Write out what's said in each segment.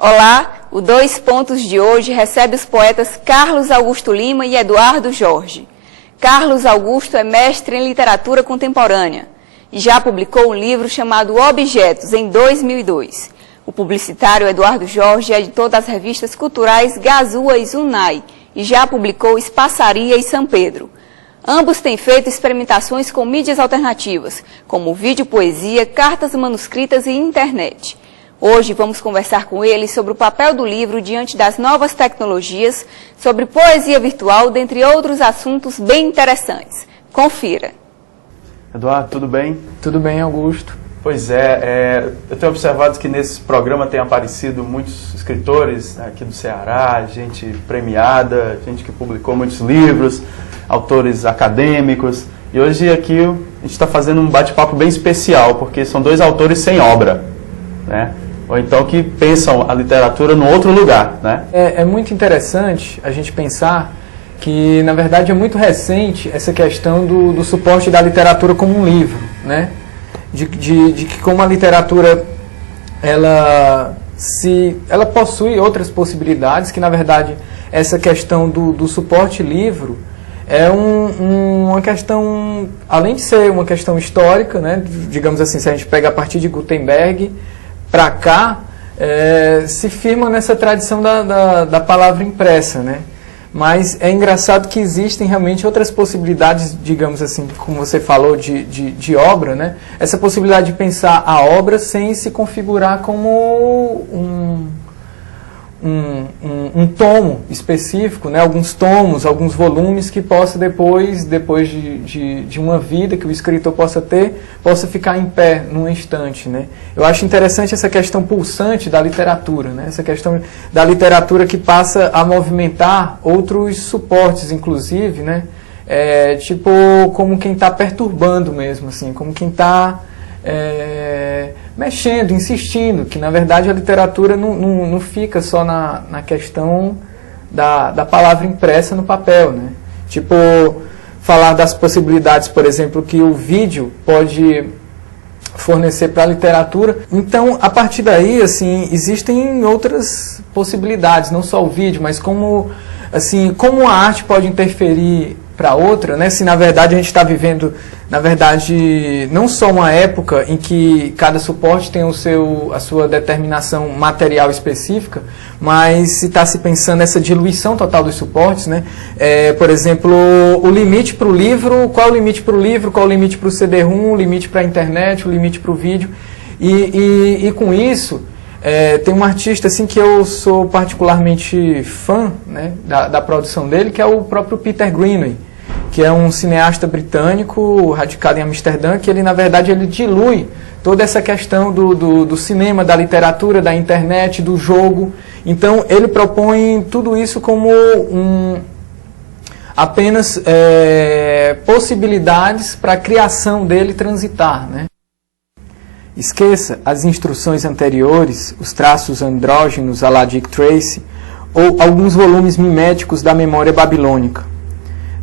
Olá, o Dois Pontos de hoje recebe os poetas Carlos Augusto Lima e Eduardo Jorge. Carlos Augusto é mestre em literatura contemporânea e já publicou um livro chamado Objetos, em 2002. O publicitário Eduardo Jorge é editor das revistas culturais Gazua e Zunai e já publicou Espaçaria e São Pedro. Ambos têm feito experimentações com mídias alternativas, como vídeo, poesia, cartas manuscritas e internet. Hoje vamos conversar com eles sobre o papel do livro diante das novas tecnologias, sobre poesia virtual, dentre outros assuntos bem interessantes. Confira. Eduardo, tudo bem? Tudo bem, Augusto. Pois é, eu tenho observado que nesse programa tem aparecido muitos escritores aqui do Ceará, gente premiada, gente que publicou muitos livros, autores acadêmicos. E hoje aqui a gente está fazendo um bate-papo bem especial, porque são dois autores sem obra, né? Ou então que pensam a literatura num outro lugar, né? É muito interessante a gente pensar que, na verdade, é muito recente essa questão do suporte da literatura como um livro, né? De que como a literatura ela possui outras possibilidades, que, na verdade, essa questão do suporte livro é uma questão, além de ser uma questão histórica, né? Digamos assim, se a gente pega a partir de Gutenberg para cá, se firma nessa tradição da palavra impressa, né? Mas é engraçado que existem realmente outras possibilidades, digamos assim, como você falou, de obra, né? Essa possibilidade de pensar a obra sem se configurar como um tomo específico, né? Alguns tomos, alguns volumes que possa depois de uma vida que o escritor possa ter, possa ficar em pé num instante, né? Eu acho interessante essa questão pulsante da literatura, né? Essa questão da literatura que passa a movimentar outros suportes, inclusive, né? Tipo como quem está perturbando mesmo, assim, como quem está mexendo, insistindo, que na verdade a literatura não fica só na questão da palavra impressa no papel, né? Tipo, falar das possibilidades, por exemplo, que o vídeo pode fornecer para a literatura. Então, a partir daí, assim, existem outras possibilidades, não só o vídeo, mas como a arte pode interferir para outra, né? Se na verdade a gente está vivendo, na verdade, não só uma época em que cada suporte tem a sua determinação material específica, mas se está se pensando nessa diluição total dos suportes, né? Por exemplo, o limite para o livro, qual é o limite para o livro, qual é o limite para o CD-ROM, o limite para a internet, o limite para o vídeo, e com isso tem um artista assim que eu sou particularmente fã, né, da produção dele, que é o próprio Peter Greenaway, que é um cineasta britânico radicado em Amsterdã, que ele, na verdade, ele dilui toda essa questão do cinema, da literatura, da internet, do jogo. Então, ele propõe tudo isso como apenas possibilidades para a criação dele transitar, né? Esqueça as instruções anteriores, os traços andrógenos à la Dick Tracy, ou alguns volumes miméticos da memória babilônica.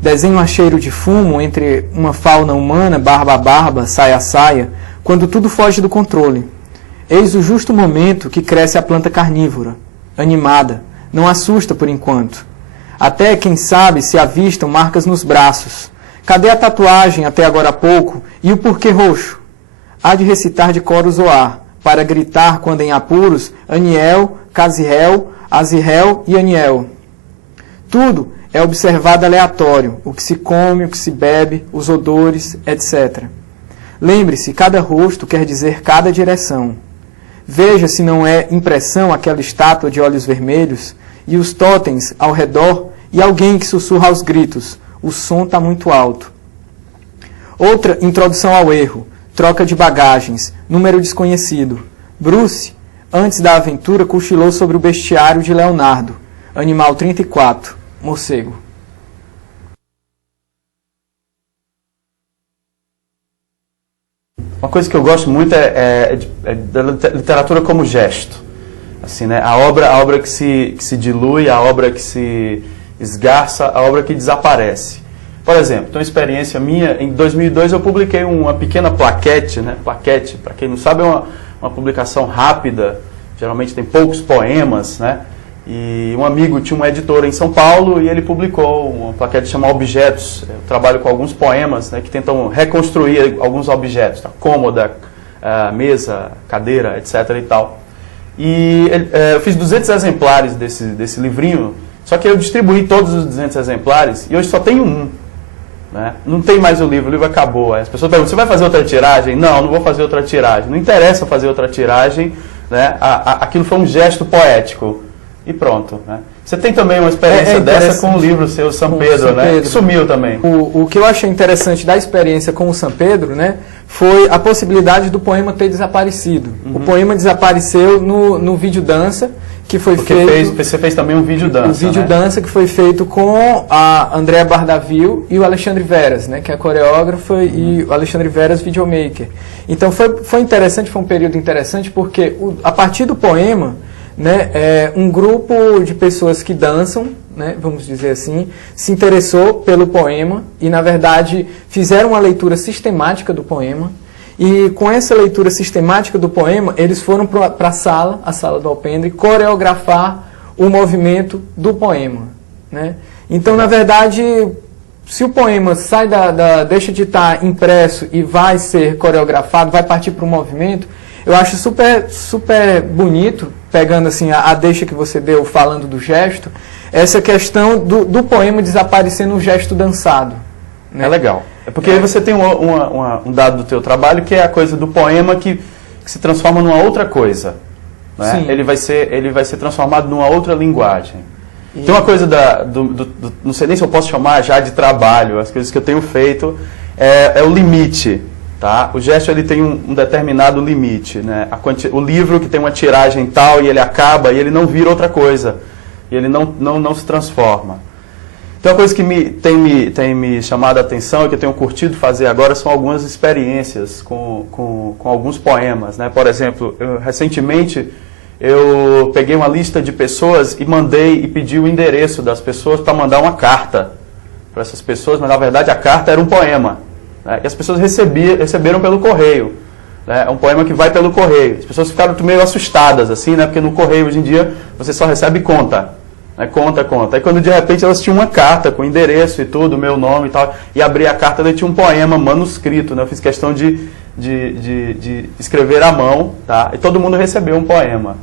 Desenho a cheiro de fumo entre uma fauna humana, barba a barba, saia a saia, quando tudo foge do controle. Eis o justo momento que cresce a planta carnívora, animada, não assusta por enquanto. Até, quem sabe, se avistam marcas nos braços. Cadê a tatuagem até agora há pouco? E o porquê roxo? Há de recitar de cor o Zoar, para gritar quando em apuros, Aniel, Casiel, Azirel e Aniel. Tudo é observado aleatório, o que se come, o que se bebe, os odores, etc. Lembre-se, cada rosto quer dizer cada direção. Veja se não é impressão aquela estátua de olhos vermelhos, e os totens ao redor, e alguém que sussurra aos gritos, o som está muito alto. Outra introdução ao erro, troca de bagagens, número desconhecido. Bruce, antes da aventura, cochilou sobre o bestiário de Leonardo, animal 34. Morcego. Uma coisa que eu gosto muito é da literatura como gesto. Assim, né? A obra que se dilui, a obra que se esgarça, a obra que desaparece. Por exemplo, tem uma experiência minha, em 2002 eu publiquei uma pequena plaquete, né? Plaquete, para quem não sabe, é uma publicação rápida geralmente tem poucos poemas, né? E um amigo tinha uma editora em São Paulo e ele publicou uma plaquete chamada Objetos. Eu trabalho com alguns poemas, né, que tentam reconstruir alguns objetos, tá? Cômoda, mesa, cadeira, etc. e tal. E eu fiz 200 exemplares desse livrinho, só que eu distribuí todos os 200 exemplares e hoje só tenho um. Né? Não tem mais o livro acabou. Aí as pessoas perguntam, você vai fazer outra tiragem? Não, não vou fazer outra tiragem. Não interessa fazer outra tiragem, né? Aquilo foi um gesto poético. E pronto. Né? Você tem também uma experiência dessa com o livro seu, São Pedro, né? Que sumiu também. O que eu achei interessante da experiência com o São Pedro, né, foi a possibilidade do poema ter desaparecido. O poema desapareceu no vídeo dança, que foi feito... Você fez também um vídeo dança, O vídeo dança que foi feito com a Andréa Bardavil e o Alexandre Veras, né, que é a coreógrafa, e o Alexandre Veras, videomaker. Então foi interessante, foi um período interessante, porque a partir do poema, né, um grupo de pessoas que dançam, né, vamos dizer assim, se interessou pelo poema e, na verdade, fizeram uma leitura sistemática do poema. E com essa leitura sistemática do poema, eles foram para a sala do Alpendre, coreografar o movimento do poema. Né? Então, na verdade, se o poema sai deixa de estar impresso e vai ser coreografado, vai partir para o movimento, eu acho super bonito, pegando assim a deixa que você deu falando do gesto, essa questão do poema desaparecer no gesto dançado. Né? É legal. É porque aí você tem um dado do teu trabalho que é a coisa do poema que se transforma numa outra coisa. Né? Sim. Ele vai ser transformado numa outra linguagem. E... Tem uma coisa não sei nem se eu posso chamar já de trabalho, as coisas que eu tenho feito é o limite. Tá? O gesto ele tem um determinado limite. Né? O livro que tem uma tiragem tal e ele acaba e ele não vira outra coisa. E ele não se transforma. Então, a coisa que tem me chamado a atenção e que eu tenho curtido fazer agora são algumas experiências com alguns poemas. Né? Por exemplo, recentemente eu peguei uma lista de pessoas e mandei e pedi o endereço das pessoas para mandar uma carta para essas pessoas, mas na verdade a carta era um poema. Né? E as pessoas receberam pelo correio. Né? É um poema que vai pelo correio. As pessoas ficaram meio assustadas, assim, né? Porque no correio hoje em dia você só recebe conta. Né? Conta. Aí quando de repente elas tinham uma carta com endereço e tudo, meu nome e tal, e abri a carta e tinha um poema manuscrito. Né? Eu fiz questão de escrever à mão, tá? E todo mundo recebeu um poema.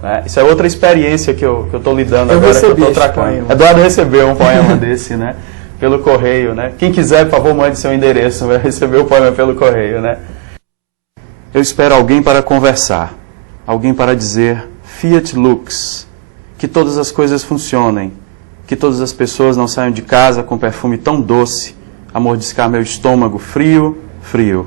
Né? Isso é outra experiência que eu estou lidando agora, que eu estou tracando. Eduardo recebeu um poema desse, né? Pelo correio, né? Quem quiser, por favor, mande seu endereço, vai receber o poema pelo correio, né? Eu espero alguém para conversar, alguém para dizer Fiat Lux, que todas as coisas funcionem, que todas as pessoas não saiam de casa com perfume tão doce, a mordiscar meu estômago frio, frio.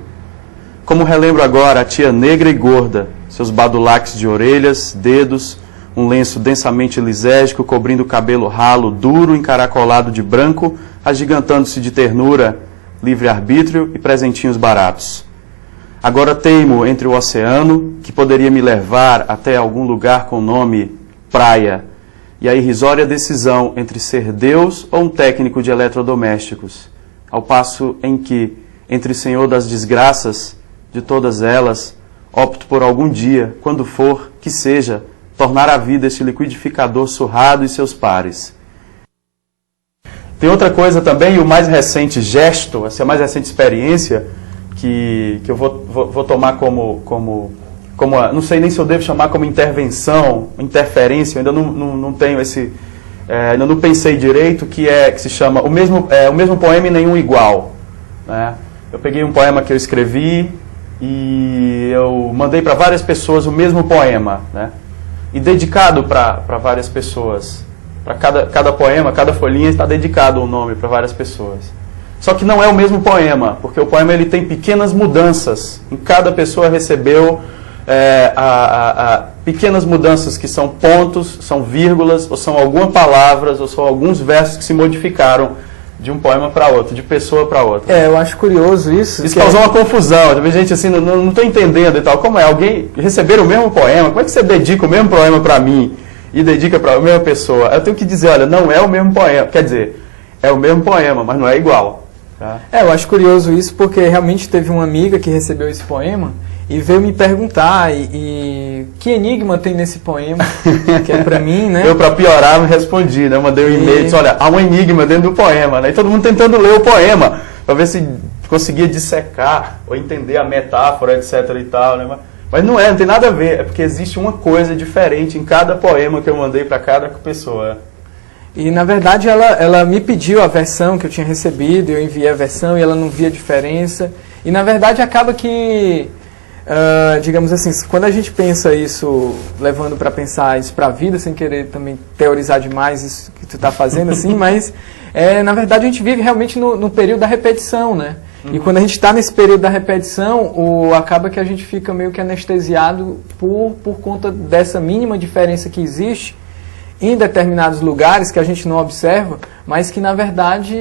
Como relembro agora a tia negra e gorda, seus badulaques de orelhas, dedos, um lenço densamente lisérgico cobrindo o cabelo ralo, duro, encaracolado de branco, agigantando-se de ternura, livre-arbítrio e presentinhos baratos. Agora teimo entre o oceano, que poderia me levar até algum lugar com nome praia, e a irrisória decisão entre ser Deus ou um técnico de eletrodomésticos, ao passo em que, entre senhor das desgraças, de todas elas, opto por algum dia, quando for, que seja, tornar à vida este liquidificador surrado e seus pares. Tem outra coisa também, o mais recente gesto, essa mais recente experiência, que eu vou tomar como não sei nem se eu devo chamar como intervenção, interferência, eu ainda não tenho esse, ainda não pensei direito, que se chama o mesmo poema e nenhum igual. Né? Eu peguei um poema que eu escrevi e eu mandei para várias pessoas o mesmo poema, né? E dedicado para várias pessoas. Para cada poema, cada folhinha está dedicado um nome para várias pessoas. Só que não é o mesmo poema, porque o poema ele tem pequenas mudanças. Em cada pessoa recebeu pequenas mudanças que são pontos, são vírgulas, ou são algumas palavras, ou são alguns versos que se modificaram de um poema para outro, de pessoa para outra. Eu acho curioso isso. Isso causou uma confusão. Tem gente assim, não estou entendendo e tal. Como é? Alguém receber o mesmo poema? Como é que você dedica o mesmo poema para mim e dedica para a mesma pessoa? Eu tenho que dizer, olha, não é o mesmo poema. Quer dizer, é o mesmo poema, mas não é igual. Tá? Eu acho curioso isso porque realmente teve uma amiga que recebeu esse poema e veio me perguntar que enigma tem nesse poema, que é para mim, né? Eu, para piorar, me respondi, né? Eu mandei um e-mail e disse, olha, há um enigma dentro do poema, né? E todo mundo tentando ler o poema, para ver se conseguia dissecar ou entender a metáfora, etc e tal, né? Mas não tem nada a ver, é porque existe uma coisa diferente em cada poema que eu mandei para cada pessoa. E, na verdade, ela me pediu a versão que eu tinha recebido, eu enviei a versão e ela não via diferença. E, na verdade, acaba que, digamos assim, quando a gente pensa isso, levando para pensar isso para a vida, sem querer também teorizar demais isso que tu está fazendo, assim, mas, na verdade, a gente vive realmente no período da repetição, né? E quando a gente está nesse período da repetição, acaba que a gente fica meio que anestesiado por conta dessa mínima diferença que existe em determinados lugares que a gente não observa, mas que na verdade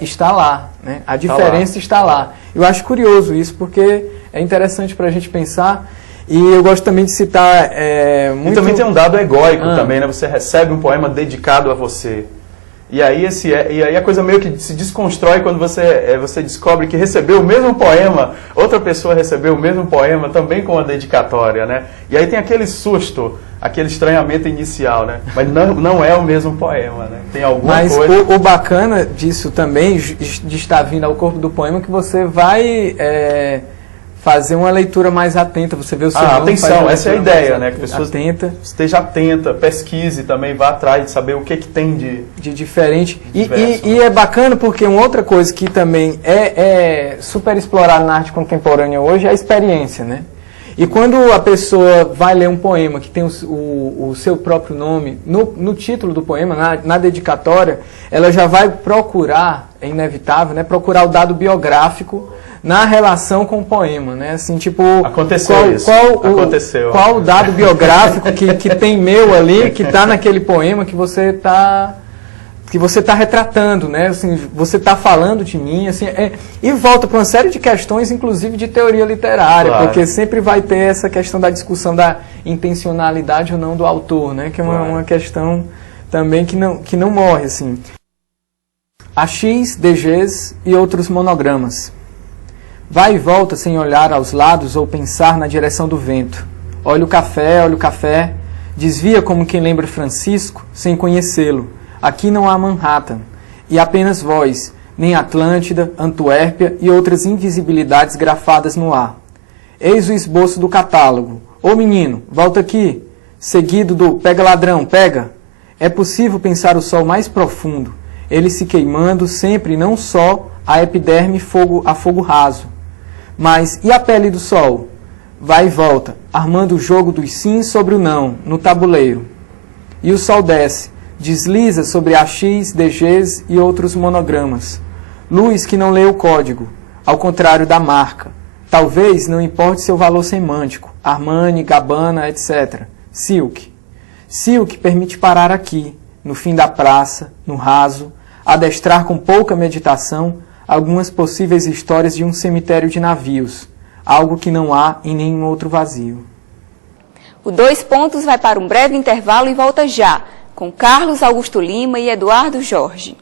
está lá, né? A diferença está lá. Eu acho curioso isso, porque é interessante para a gente pensar, e eu gosto também de citar muito... E também tem um dado egóico também, né? Você recebe um poema dedicado a você. E aí a coisa meio que se desconstrói quando você descobre que recebeu o mesmo poema, outra pessoa recebeu o mesmo poema também com a dedicatória, né? E aí tem aquele susto, aquele estranhamento inicial, né? Mas não é o mesmo poema, né? Tem alguma coisa... Mas o bacana disso também, de estar vindo ao corpo do poema, é que você vai... fazer uma leitura mais atenta, você vê o seu nome, atenção, essa é a ideia, né? Que a pessoa esteja atenta, pesquise também, vá atrás de saber o que tem de diferente. E é bacana porque uma outra coisa que também é super explorada na arte contemporânea hoje é a experiência, né? E quando a pessoa vai ler um poema que tem o seu próprio nome, no título do poema, na dedicatória, ela já vai procurar, é inevitável, né? Procurar o dado biográfico na relação com o poema, né? Assim, tipo, aconteceu. Qual o dado biográfico que tem meu ali, que está naquele poema que você está retratando, né? Assim, você está falando de mim, assim, e volta para uma série de questões, inclusive de teoria literária, claro. Porque sempre vai ter essa questão da discussão da intencionalidade ou não do autor, né? Que é uma questão também que não morre, assim. Axis, DGs e outros monogramas. Vai e volta sem olhar aos lados ou pensar na direção do vento. Olha o café, desvia como quem lembra Francisco, sem conhecê-lo. Aqui não há Manhattan, e apenas voz, nem Atlântida, Antuérpia e outras invisibilidades grafadas no ar. Eis o esboço do catálogo. Ô menino, volta aqui, seguido do pega ladrão, pega. É possível pensar o sol mais profundo, ele se queimando sempre não só a epiderme a fogo raso. Mas e a pele do sol? Vai e volta, armando o jogo dos sim sobre o não, no tabuleiro. E o sol desce, desliza sobre AX, DGs e outros monogramas. Luz que não lê o código, ao contrário da marca. Talvez não importe seu valor semântico, Armani, Gabbana, etc. Silk. Silk permite parar aqui, no fim da praça, no raso, adestrar com pouca meditação algumas possíveis histórias de um cemitério de navios, algo que não há em nenhum outro vazio. O 2 Pontos vai para um breve intervalo e volta já, com Carlos Augusto Lima e Eduardo Jorge.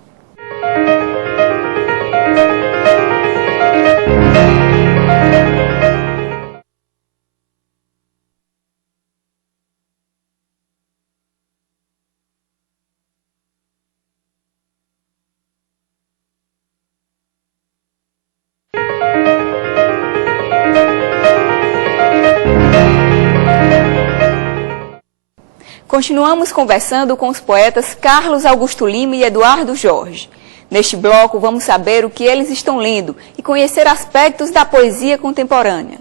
Continuamos conversando com os poetas Carlos Augusto Lima e Eduardo Jorge. Neste bloco, vamos saber o que eles estão lendo e conhecer aspectos da poesia contemporânea.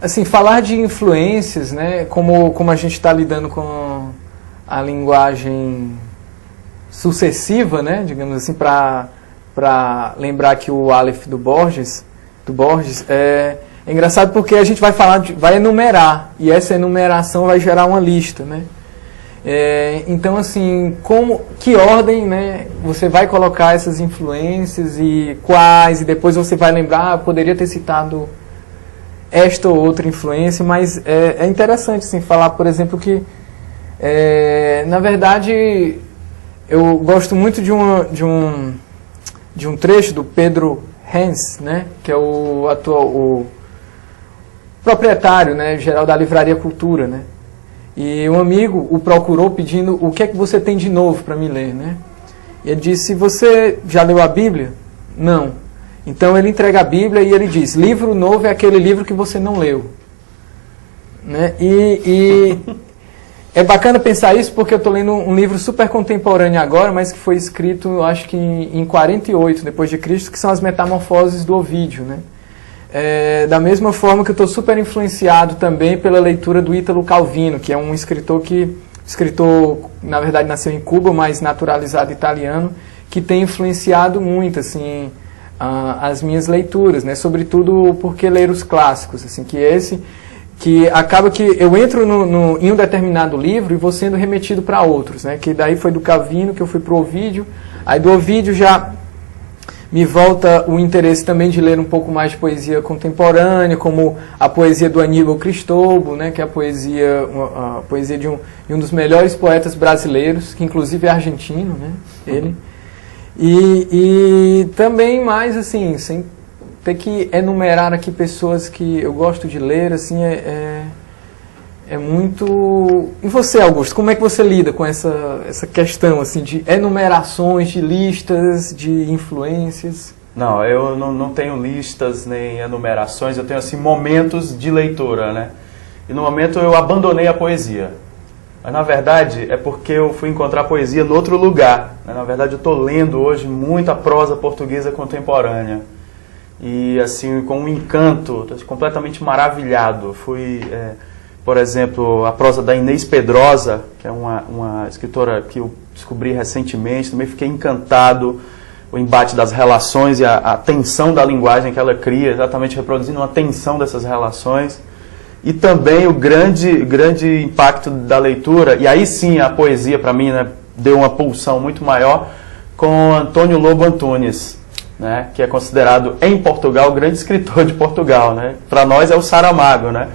Assim, falar de influências, né, como a gente está lidando com a linguagem sucessiva, né, digamos assim, para lembrar que o Aleph do Borges é engraçado porque a gente vai enumerar, e essa enumeração vai gerar uma lista, né? Então, assim, que ordem, né, você vai colocar essas influências e quais, e depois você vai lembrar, poderia ter citado esta ou outra influência, mas é interessante, assim, falar, por exemplo, que, na verdade, eu gosto muito de um trecho do Pedro Hens, né, que é o proprietário, né, geral da Livraria Cultura, né? E um amigo o procurou pedindo o que é que você tem de novo para me ler, né? E ele disse, você já leu a Bíblia? Não. Então ele entrega a Bíblia e ele diz, livro novo é aquele livro que você não leu. Né? E é bacana pensar isso porque eu estou lendo um livro super contemporâneo agora, mas que foi escrito, eu acho que em 48 depois de Cristo, que são as Metamorfoses do Ovídio, né? Da mesma forma que eu estou super influenciado também pela leitura do Ítalo Calvino, que é um escritor na verdade nasceu em Cuba, mas naturalizado italiano, que tem influenciado muito assim as minhas leituras, né? Sobretudo porque ler os clássicos, assim, que acaba que eu entro em um determinado livro e vou sendo remetido para outros, né? Que daí foi do Calvino que eu fui para o Ovídio, aí do Ovídio já me volta o interesse também de ler um pouco mais de poesia contemporânea, como a poesia do Aníbal Cristóvão, né, que é a poesia de um dos melhores poetas brasileiros, que inclusive é argentino, né, ele. E também mais, assim, sem ter que enumerar aqui pessoas que eu gosto de ler, assim, é muito... E você, Augusto, como é que você lida com essa questão assim, de enumerações, de listas, de influências? Não, eu não tenho listas nem enumerações, eu tenho assim, momentos de leitura, né? E no momento eu abandonei a poesia. Mas na verdade é porque eu fui encontrar poesia em outro lugar. Né? Na verdade eu estou lendo hoje muita prosa portuguesa contemporânea. E assim, com um encanto, estou completamente maravilhado. Por exemplo, a prosa da Inês Pedrosa, que é uma escritora que eu descobri recentemente, também fiquei encantado, o embate das relações e a tensão da linguagem que ela cria, exatamente reproduzindo uma tensão dessas relações. E também o grande impacto da leitura, e aí sim a poesia para mim, né, deu uma pulsão muito maior, com Antônio Lobo Antunes, né, que é considerado em Portugal o grande escritor de Portugal. Né? Para nós é o Saramago, né?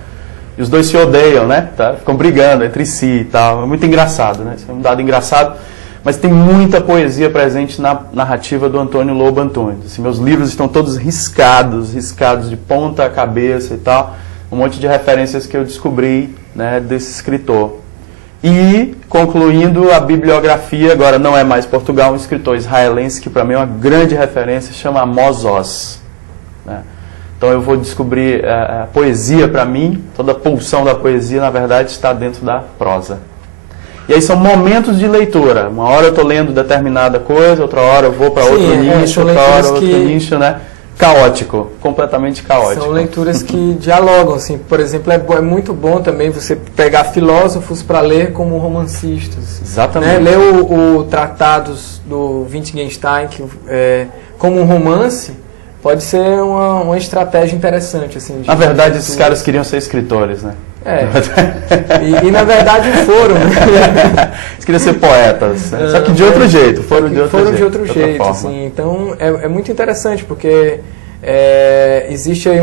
E os dois se odeiam, né? Tá? Ficam brigando entre si e tal. É muito engraçado, né? Isso é um dado engraçado. Mas tem muita poesia presente na narrativa do Antônio Lobo Antunes. Assim, meus livros estão todos riscados de ponta a cabeça e tal. Um monte de referências que eu descobri, né, desse escritor. E, concluindo, a bibliografia, agora não é mais Portugal, um escritor israelense que para mim é uma grande referência, chama Amos Oz. Né? Então eu vou descobrir a poesia para mim, toda a pulsão da poesia, na verdade, está dentro da prosa. E aí são momentos de leitura. Uma hora eu estou lendo determinada coisa, outra hora eu vou para outro nicho, outra hora outro nicho, né? Caótico, completamente caótico. São leituras que dialogam, assim. Por exemplo, é muito bom também você pegar filósofos para ler como romancistas. Exatamente. Né? Ler o Tratados do Wittgenstein como um romance pode ser uma estratégia interessante. Assim, na verdade, esses caras queriam ser escritores, né? E na verdade foram. Eles queriam ser poetas, né? Só que de outro jeito. Foram de outro jeito. Assim. Então, é muito interessante, porque existe aí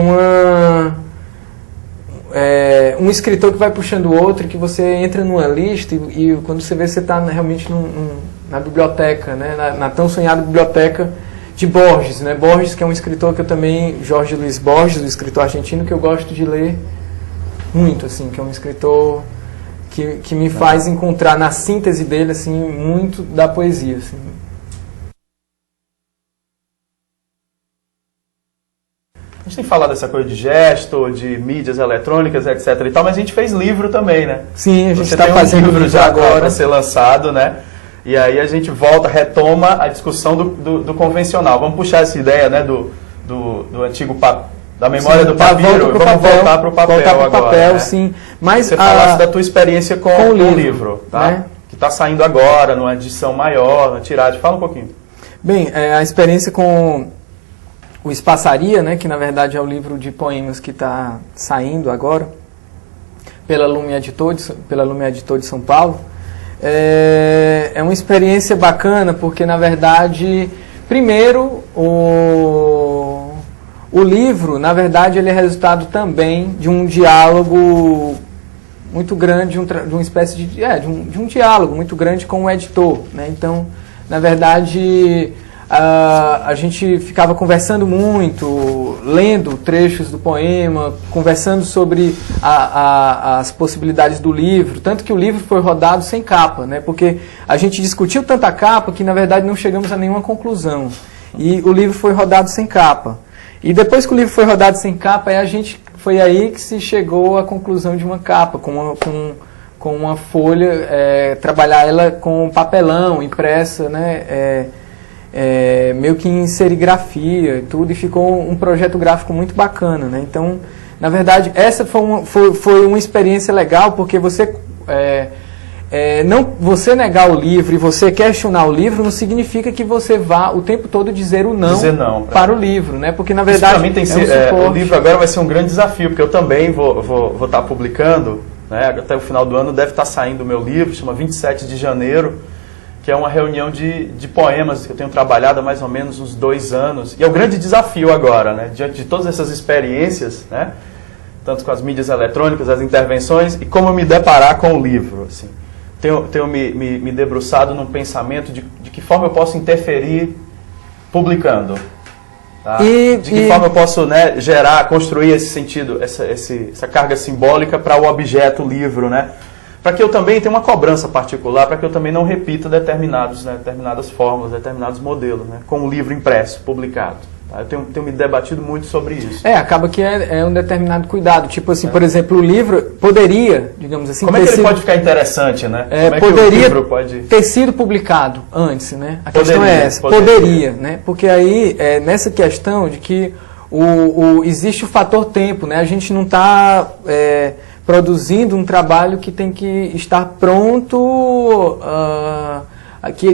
um escritor que vai puxando o outro, que você entra numa lista e quando você vê, você está realmente na biblioteca, né? Na tão sonhada biblioteca de Borges, né? Borges, que é um escritor que eu também, Jorge Luiz Borges, um escritor argentino que eu gosto de ler muito, assim, que é um escritor que me faz encontrar na síntese dele, assim, muito da poesia, assim. A gente tem falado dessa coisa de gesto, de mídias eletrônicas, etc e tal, mas a gente fez livro também, né? Sim, a gente está fazendo um livro já agora para ser lançado, né? E aí a gente retoma a discussão do convencional. Vamos puxar essa ideia, né, do antigo da memória do papiro, vamos voltar para o papel agora. Né? Sim. Mas você falasse da tua experiência com o livro, tá? Né? Que está saindo agora, numa edição maior, na tiragem. Fala um pouquinho. Bem, a experiência com o Espaçaria, né, que na verdade é o livro de poemas que está saindo agora, pela Lume Editor de São Paulo, é uma experiência bacana, porque na verdade, primeiro, o livro, na verdade, ele é resultado também de um diálogo muito grande, de uma espécie de um diálogo muito grande com o editor, né? Então, na verdade, a gente ficava conversando muito, lendo trechos do poema, conversando sobre as possibilidades do livro, tanto que o livro foi rodado sem capa, né? Porque a gente discutiu tanta capa que, na verdade, não chegamos a nenhuma conclusão. E o livro foi rodado sem capa. E depois que o livro foi rodado sem capa, foi aí que se chegou à conclusão de uma capa, com uma folha, trabalhar ela com papelão, impressa, né? Meio que em serigrafia e tudo, e ficou um projeto gráfico muito bacana, né? Então, na verdade, essa foi uma experiência legal, porque você negar o livro e você questionar o livro não significa que você vá o tempo todo dizer o não para o livro, né? Porque, na verdade, para mim tem que ser, o livro agora vai ser um grande desafio, porque eu também vou estar publicando, né? Até o final do ano deve estar saindo o meu livro, chama 27 de Janeiro, que é uma reunião de poemas que eu tenho trabalhado há mais ou menos uns 2 anos. E é o grande desafio agora, né? Diante de todas essas experiências, né? Tanto com as mídias eletrônicas, as intervenções, e como me deparar com o livro. Assim. Tenho me debruçado num pensamento de que forma eu posso interferir publicando. Tá? De que forma eu posso, né, construir esse sentido, essa carga simbólica para o objeto livro, né? Para que eu também tenha uma cobrança particular, para que eu também não repita determinadas fórmulas, determinados modelos, né, com o livro impresso, publicado. Tá? Eu tenho me debatido muito sobre isso. Acaba que é um determinado cuidado. Tipo assim, por exemplo, o livro poderia, digamos assim... Como é que ele pode ficar interessante, né? Poderia ter sido publicado antes, né? A questão é essa, poderia, né? Porque aí, nessa questão de que existe o fator tempo, né? A gente não está... produzindo um trabalho que tem que estar pronto,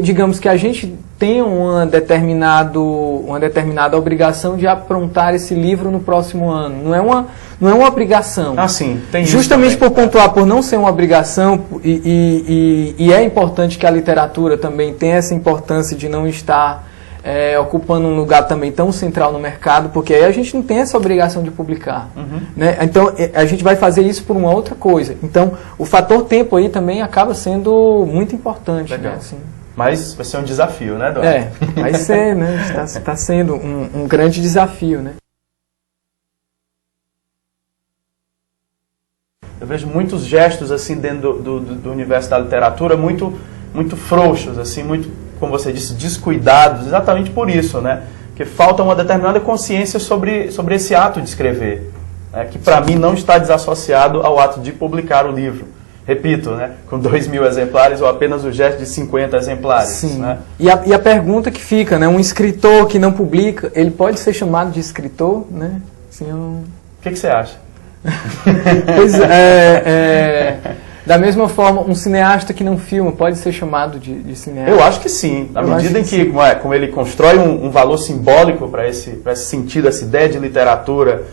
digamos que a gente tem uma determinada obrigação de aprontar esse livro no próximo ano. Não é uma obrigação. Ah, sim, tem isso. Justamente por pontuar, por não ser uma obrigação, e é importante que a literatura também tenha essa importância de não estar ocupando um lugar também tão central no mercado, porque aí a gente não tem essa obrigação de publicar. Né? Então, a gente vai fazer isso por uma outra coisa. Então, o fator tempo aí também acaba sendo muito importante. Legal. Né? Assim. Mas vai ser um desafio, né, Eduardo? Vai ser, né? Está sendo um grande desafio, né? Eu vejo muitos gestos, assim, dentro do universo da literatura, muito frouxos, assim, muito, como você disse, descuidados, exatamente por isso, né? Porque falta uma determinada consciência sobre esse ato de escrever, né? Que para mim não está desassociado ao ato de publicar o livro. Repito, né? Com 2.000 exemplares ou apenas o gesto de 50 exemplares. Sim. Né? E a pergunta que fica, né? Um escritor que não publica, ele pode ser chamado de escritor, né? Assim, O que você acha? Pois da mesma forma, um cineasta que não filma pode ser chamado de cineasta? Eu acho que sim. Na medida em que como ele constrói um valor simbólico para esse sentido, essa ideia de literatura,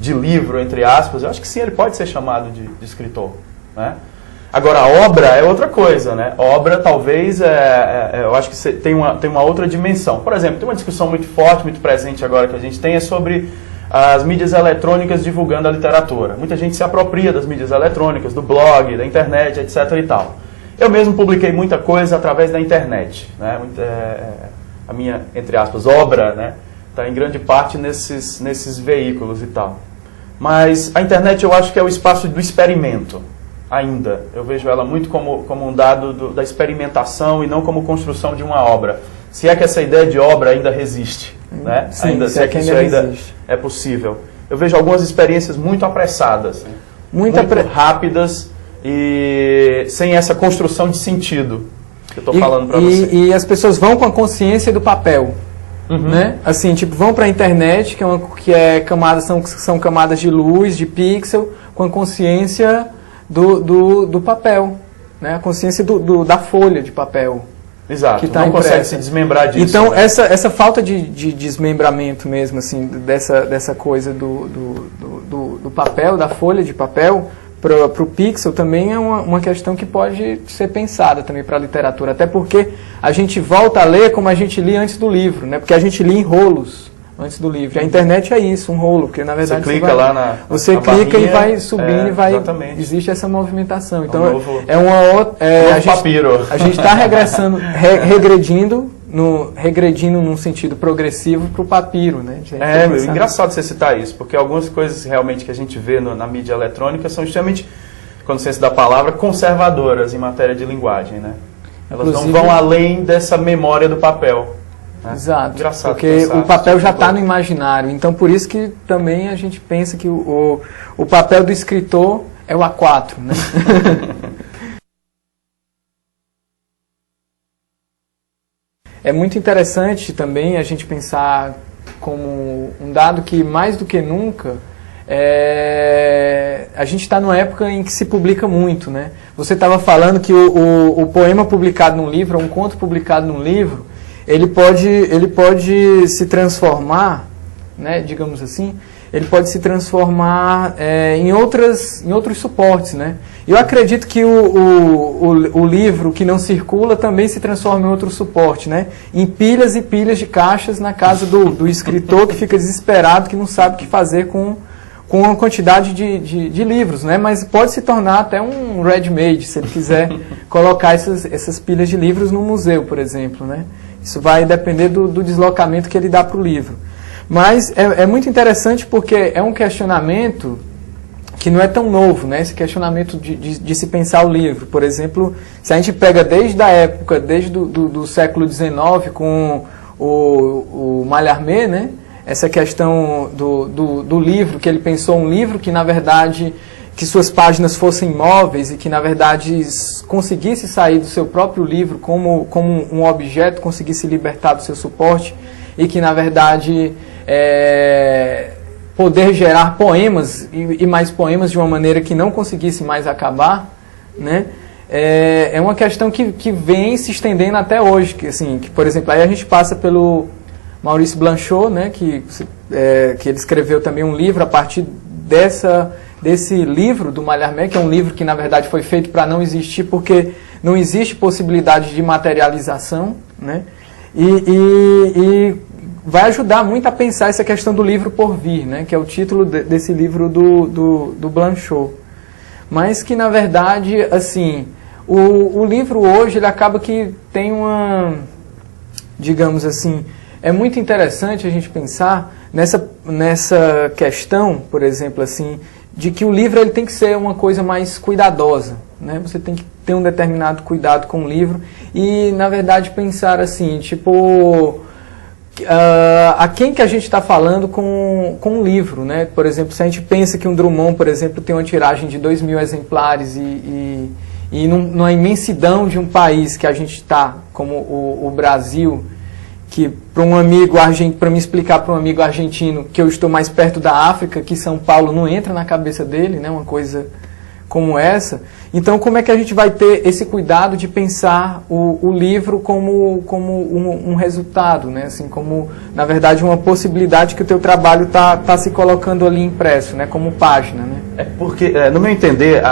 de livro, entre aspas, eu acho que sim, ele pode ser chamado de escritor. Né? Agora, a obra é outra coisa. Né? A obra, talvez, eu acho que tem uma outra dimensão. Por exemplo, tem uma discussão muito forte, muito presente agora que a gente tem, é sobre as mídias eletrônicas divulgando a literatura. Muita gente se apropria das mídias eletrônicas, do blog, da internet, etc. e tal. Eu mesmo publiquei muita coisa através da internet. Né? A minha, entre aspas, obra, né, está em grande parte nesses veículos e tal. Mas a internet eu acho que é o espaço do experimento, ainda. Eu vejo ela muito como um dado da experimentação e não como construção de uma obra. Se é que essa ideia de obra ainda resiste. Né? Sim, se é que isso ainda é possível. Eu vejo algumas experiências muito apressadas, muito rápidas e sem essa construção de sentido que eu estou falando para você. E as pessoas vão com a consciência do papel. Né? Assim, tipo, vão para a internet, são camadas de luz, de pixel, com a consciência do papel, né? A consciência da folha de papel. Exato, que tá não consegue se desmembrar disso. Então, né? essa falta de desmembramento mesmo, assim, dessa coisa do papel, da folha de papel, para o pixel, também é uma questão que pode ser pensada também para a literatura. Até porque a gente volta a ler como a gente lia antes do livro, né? Porque a gente lia em rolos antes do livro. A internet é isso, um rolo, porque na verdade você clica lá na clica e vai subindo e vai... Exatamente. Existe essa movimentação. Então, papiro. a gente está regredindo, regredindo num sentido progressivo para o papiro, né? Engraçado você citar isso, porque algumas coisas realmente que a gente vê na mídia eletrônica são extremamente, com licença da palavra, conservadoras em matéria de linguagem, né? Elas não vão além dessa memória do papel. Né? Exato, engraçado porque o papel já está no imaginário, então por isso que também a gente pensa que o papel do escritor é o A4, né? É muito interessante também a gente pensar como um dado que, mais do que nunca, a gente está numa época em que se publica muito, né? Você estava falando que o poema publicado num livro, ou um conto publicado num livro, ele pode se transformar, né, digamos assim, ele pode se transformar em outros suportes, né? Eu acredito que o livro que não circula também se transforma em outro suporte, né? Em pilhas e pilhas de caixas na casa do escritor que fica desesperado, que não sabe o que fazer com uma quantidade de livros, né? Mas pode se tornar até um ready-made, se ele quiser colocar essas pilhas de livros no museu, por exemplo, né? Isso vai depender do deslocamento que ele dá para o livro. Mas é muito interessante porque é um questionamento que não é tão novo, né? Esse questionamento de se pensar o livro. Por exemplo, se a gente pega desde a época, desde do século XIX, com o Mallarmé, né? Essa questão do livro, que ele pensou um livro que, na verdade, que suas páginas fossem móveis e que, na verdade, conseguisse sair do seu próprio livro como um objeto, conseguisse libertar do seu suporte e que, na verdade, poder gerar poemas e mais poemas de uma maneira que não conseguisse mais acabar, né? É uma questão que vem se estendendo até hoje. Que, por exemplo, aí a gente passa pelo Maurice Blanchot, né? Que ele escreveu também um livro a partir desse livro do Mallarmé, que é um livro que, na verdade, foi feito para não existir, porque não existe possibilidade de materialização, né? E vai ajudar muito a pensar essa questão do livro por vir, né? Que é o título desse livro do Blanchot. Mas que, na verdade, assim, o livro hoje, ele acaba que tem uma, digamos assim, é muito interessante a gente pensar nessa questão, por exemplo, assim, de que o livro ele tem que ser uma coisa mais cuidadosa, né? Você tem que ter um determinado cuidado com o livro e, na verdade, pensar assim, tipo, a quem que a gente está falando com um livro, né? Por exemplo, se a gente pensa que um Drummond, por exemplo, tem uma tiragem de 2.000 exemplares e numa imensidão de um país que a gente está, como o Brasil, que para me explicar para um amigo argentino que eu estou mais perto da África, que São Paulo não entra na cabeça dele, né? Uma coisa como essa. Então, como é que a gente vai ter esse cuidado de pensar o livro como um resultado, né? Assim, como, na verdade, uma possibilidade que o teu trabalho tá se colocando ali impresso, né? Como página, né? Porque, no meu entender,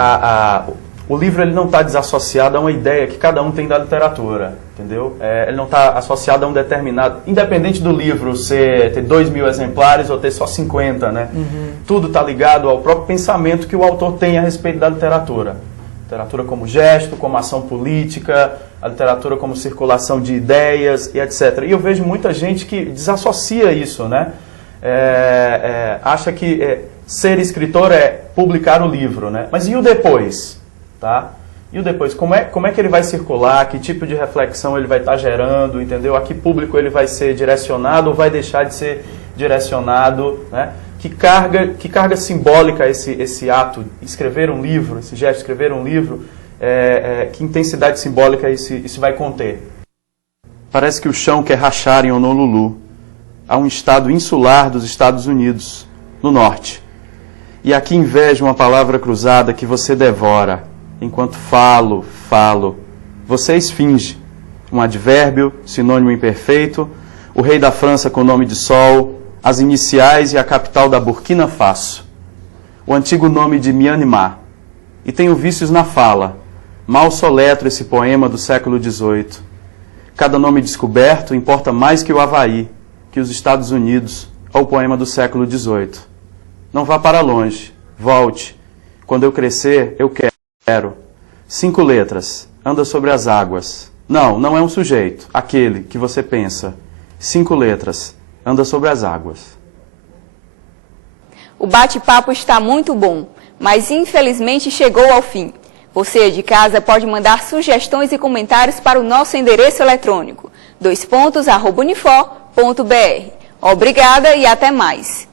o livro ele não está desassociado a uma ideia que cada um tem da literatura, entendeu? Ele não está associado a um determinado... Independente do livro ter 2.000 exemplares ou ter só 50, né? Uhum. Tudo está ligado ao próprio pensamento que o autor tem a respeito da literatura. Literatura como gesto, como ação política, a literatura como circulação de ideias e etc. E eu vejo muita gente que desassocia isso, né? Acha que ser escritor é publicar o livro, né? Mas e o depois? Tá? E o depois, como é que ele vai circular, que tipo de reflexão ele vai estar gerando, entendeu? A que público ele vai ser direcionado ou vai deixar de ser direcionado, né? Que carga simbólica esse ato, escrever um livro, esse gesto, escrever um livro, que intensidade simbólica isso vai conter? Parece que o chão quer rachar em Honolulu, a um estado insular dos Estados Unidos, no norte. E aqui invejo uma palavra cruzada que você devora. Enquanto falo. Você esfinge. Um advérbio, sinônimo imperfeito, o rei da França com o nome de Sol, as iniciais e a capital da Burkina Faso. O antigo nome de Myanmar. E tenho vícios na fala. Mal soletro esse poema do século XVIII. Cada nome descoberto importa mais que o Havaí, que os Estados Unidos, ou o poema do século XVIII. Não vá para longe. Volte. Quando eu crescer, eu quero. 5 letras. Anda sobre as águas. Não, não é um sujeito. Aquele que você pensa, 5 letras, anda sobre as águas. O bate-papo está muito bom, mas infelizmente chegou ao fim. Você de casa pode mandar sugestões e comentários para o nosso endereço eletrônico, @unifor.br. Obrigada e até mais.